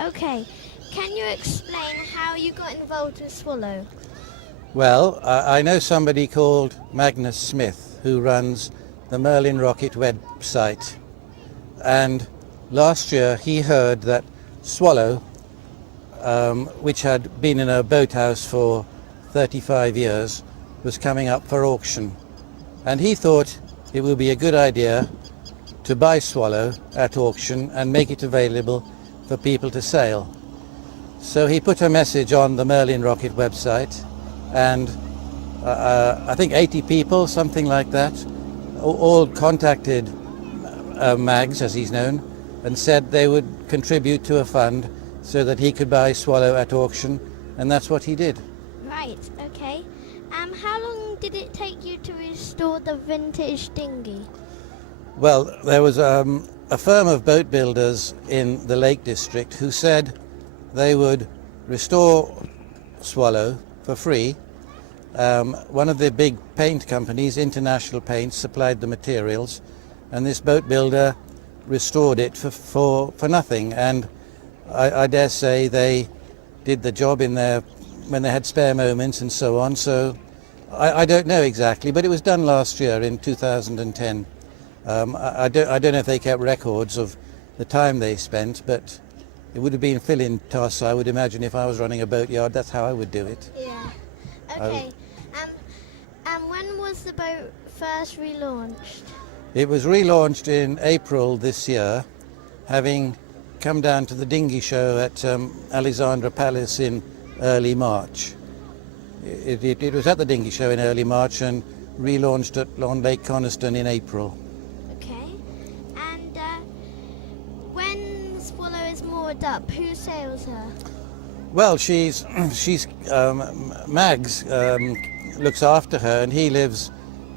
Okay, can you explain how you got involved with Swallow? Well, I know somebody called Magnus Smith who runs the Merlin Rocket website, and last year he heard that Swallow, which had been in a boathouse for 35 years, was coming up for auction. And he thought it would be a good idea to buy Swallow at auction and make it available for people to sail. So he put a message on the Merlin Rocket website, and I think 80 people, something like that, all contacted Mags, as he's known, and said they would contribute to a fund so that he could buy Swallow at auction, and that's what he did. Right, okay. How long did it take you to restore the vintage dinghy? Well, there was a firm of boat builders in the Lake District who said they would restore Swallow for free. One of the big paint companies, International Paints, supplied the materials, and this boat builder restored it for nothing. And I dare say they did the job when they had spare moments and so on. So I don't know exactly, but it was done last year in 2010. I don't know if they kept records of the time they spent, but it would have been fill-in tasks, I would imagine. If I was running a boatyard, that's how I would do it. Yeah. Okay. When was the boat first relaunched? It was relaunched in April this year, having come down to the dinghy show at Alexandra Palace in early March. It was at the dinghy show in early March and relaunched on Lake Coniston in April. Okay. And when Swallow is moored up, who sails her? Well, she's Mags looks after her, and he lives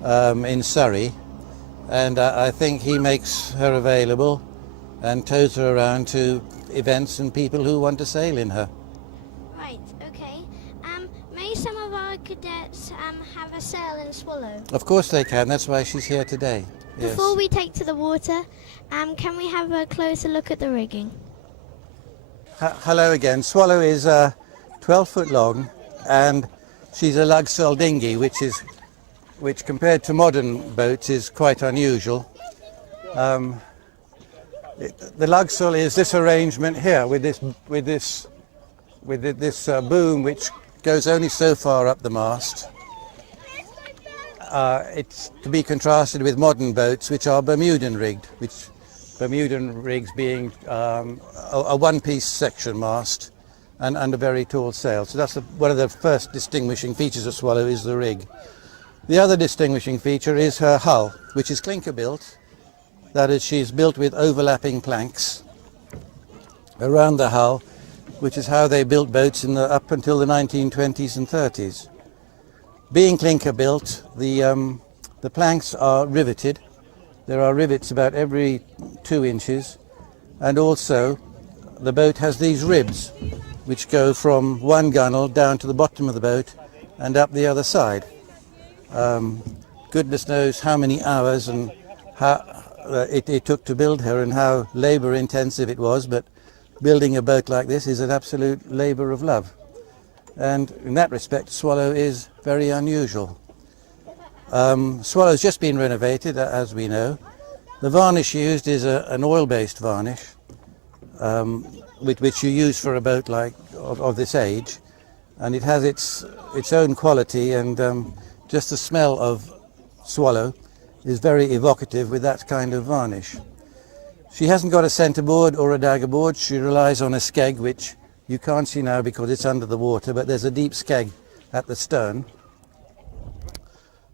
in Surrey, and I think he makes her available and tows her around to events and people who want to sail in her. Right, okay. May some of our cadets have a sail in Swallow? Of course they can. That's why she's here today. Yes. Before we take to the water, can we have a closer look at the rigging? Hello again. Swallow is 12 foot long, and she's a lugsell dinghy, which compared to modern boats is quite unusual. The lugsell is this arrangement here with this boom which goes only so far up the mast. It's to be contrasted with modern boats which are Bermudan rigged, which Bermudan rigs being a one-piece section mast and a very tall sail. So that's one of the first distinguishing features of Swallow is the rig. The other distinguishing feature is her hull, which is clinker built. That is, she's built with overlapping planks around the hull, which is how they built boats up until the 1920s and 30s. Being clinker built, the planks are riveted. There are rivets about every 2 inches, and also the boat has these ribs which go from one gunwale down to the bottom of the boat and up the other side. Goodness knows how many hours and how it took to build her and how labour intensive it was, but building a boat like this is an absolute labour of love. And in that respect, Swallow is very unusual. Swallow's just been renovated, as we know. The varnish used is an oil-based varnish, which you use for a boat of this age, and it has its own quality, and just the smell of Swallow is very evocative with that kind of varnish. She hasn't got a centreboard or a daggerboard. She relies on a skeg, which you can't see now because it's under the water, but there's a deep skeg at the stern.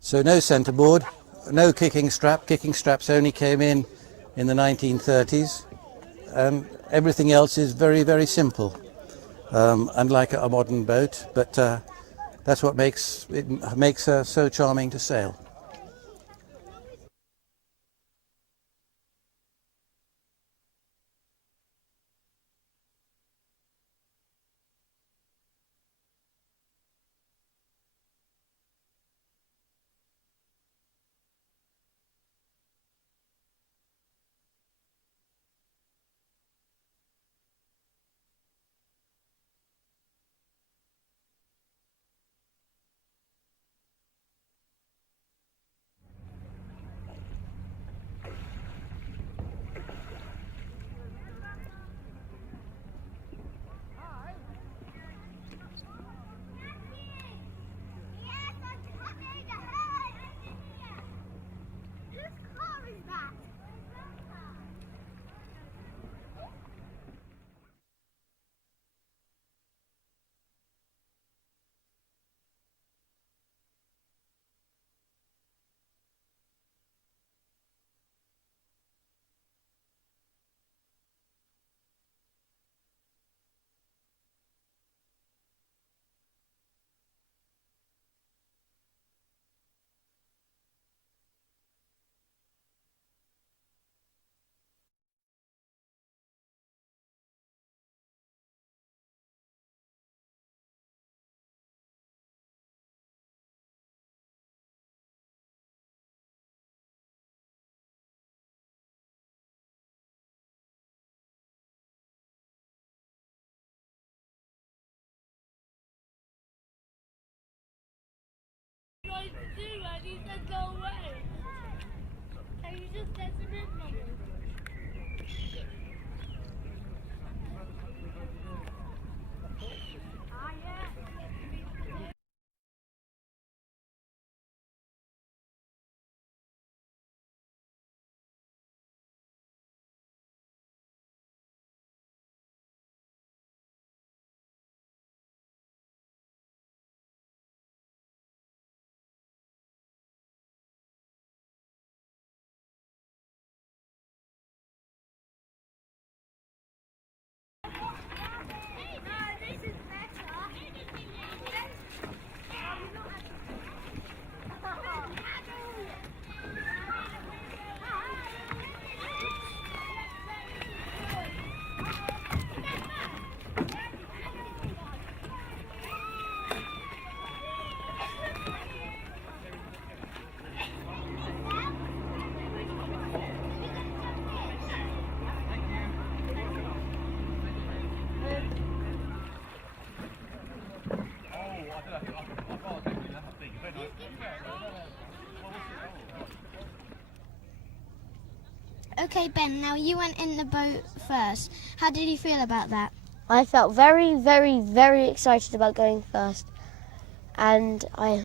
So no centreboard, no kicking strap. Kicking straps only came in the 1930s, and everything else is very, very simple, unlike a modern boat, but that's what makes her so charming to sail. Okay, Ben, now you went in the boat first. How did you feel about that? I felt very, very, very excited about going first, and I